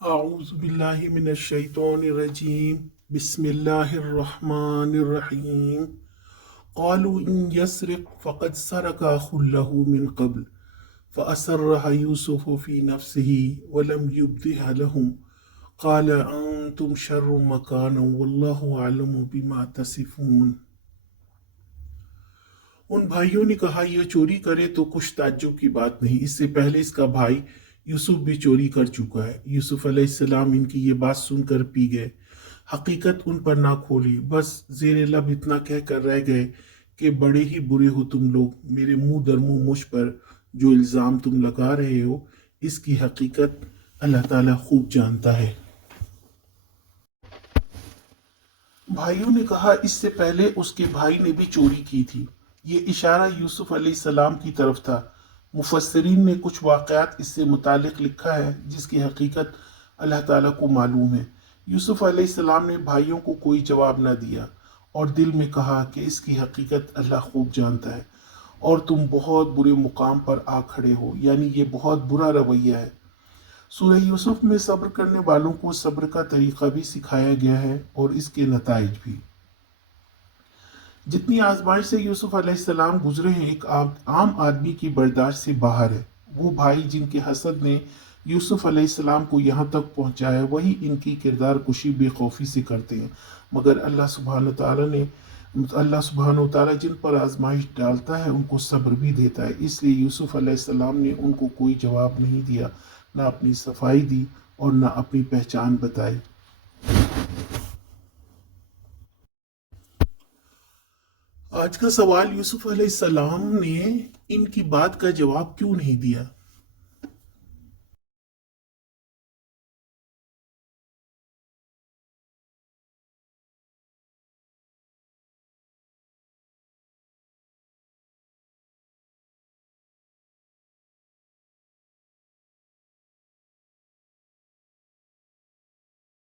أعوذ بالله من الشيطان الرجيم بسم الله الرحمن الرحيم قالوا إن يسرق فقد سرق أخ له من قبل فأسرها يوسف في نفسه ولم يبدها لهم قال أنتم شر مكانا والله أعلم بما تصفون۔ ان بھائیوں نے کہا یہ چوری کرے تو کچھ تعجب کی بات نہیں، اس سے پہلے اس کا بھائی یوسف بھی چوری کر چکا ہے۔ یوسف علیہ السلام ان کی یہ بات سن کر پی گئے، حقیقت ان پر نہ کھولی، بس زیر لب اتنا کہہ کر رہ گئے کہ بڑے ہی برے ہو تم لوگ، میرے منہ در منہ مجھ پر جو الزام تم لگا رہے ہو اس کی حقیقت اللہ تعالیٰ خوب جانتا ہے۔ بھائیوں نے کہا اس سے پہلے اس کے بھائی نے بھی چوری کی تھی۔ یہ اشارہ یوسف علیہ السلام کی طرف تھا۔ مفسرین نے کچھ واقعات اس سے متعلق لکھا ہے جس کی حقیقت اللہ تعالیٰ کو معلوم ہے۔ یوسف علیہ السلام نے بھائیوں کو کوئی جواب نہ دیا اور دل میں کہا کہ اس کی حقیقت اللہ خوب جانتا ہے اور تم بہت برے مقام پر آ کھڑے ہو، یعنی یہ بہت برا رویہ ہے۔ سورہ یوسف میں صبر کرنے والوں کو صبر کا طریقہ بھی سکھایا گیا ہے اور اس کے نتائج بھی۔ جتنی آزمائش سے یوسف علیہ السلام گزرے ہیں ایک عام آدمی کی برداشت سے باہر ہے۔ وہ بھائی جن کے حسد نے یوسف علیہ السلام کو یہاں تک پہنچایا وہی ان کی کردار کشی بے خوفی سے کرتے ہیں، مگر اللہ سبحانہ وتعالیٰ جن پر آزمائش ڈالتا ہے ان کو صبر بھی دیتا ہے۔ اس لیے یوسف علیہ السلام نے ان کو کوئی جواب نہیں دیا، نہ اپنی صفائی دی اور نہ اپنی پہچان بتائی۔ آج کا سوال، یوسف علیہ السلام نے ان کی بات کا جواب کیوں نہیں دیا؟